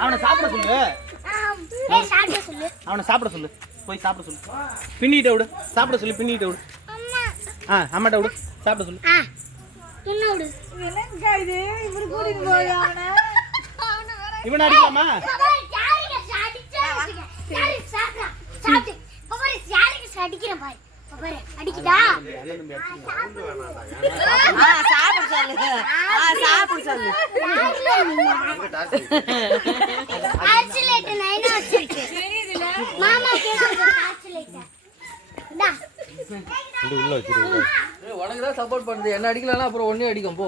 அவனை சாப்பிட சொல்லு. அவனை சாப்பிட சொல்லு. போய் சாப்பிட சொல்லு. பின்னிட்ட விடு. சாப்பிட சொல்லி பின்னிட்ட விடு. அம்மாட்ட விடு. சாப்பிட சொல்லு. இவனை அடிக்கலாமா? அடிக்கிட்டா சாப்பிட சொல்லு. மாமா உனக்குதான் சப்போர்ட் பண்ணுது. என்ன அடிக்கலாம் அப்புறம் ஒன்னே அடிக்கும் போ.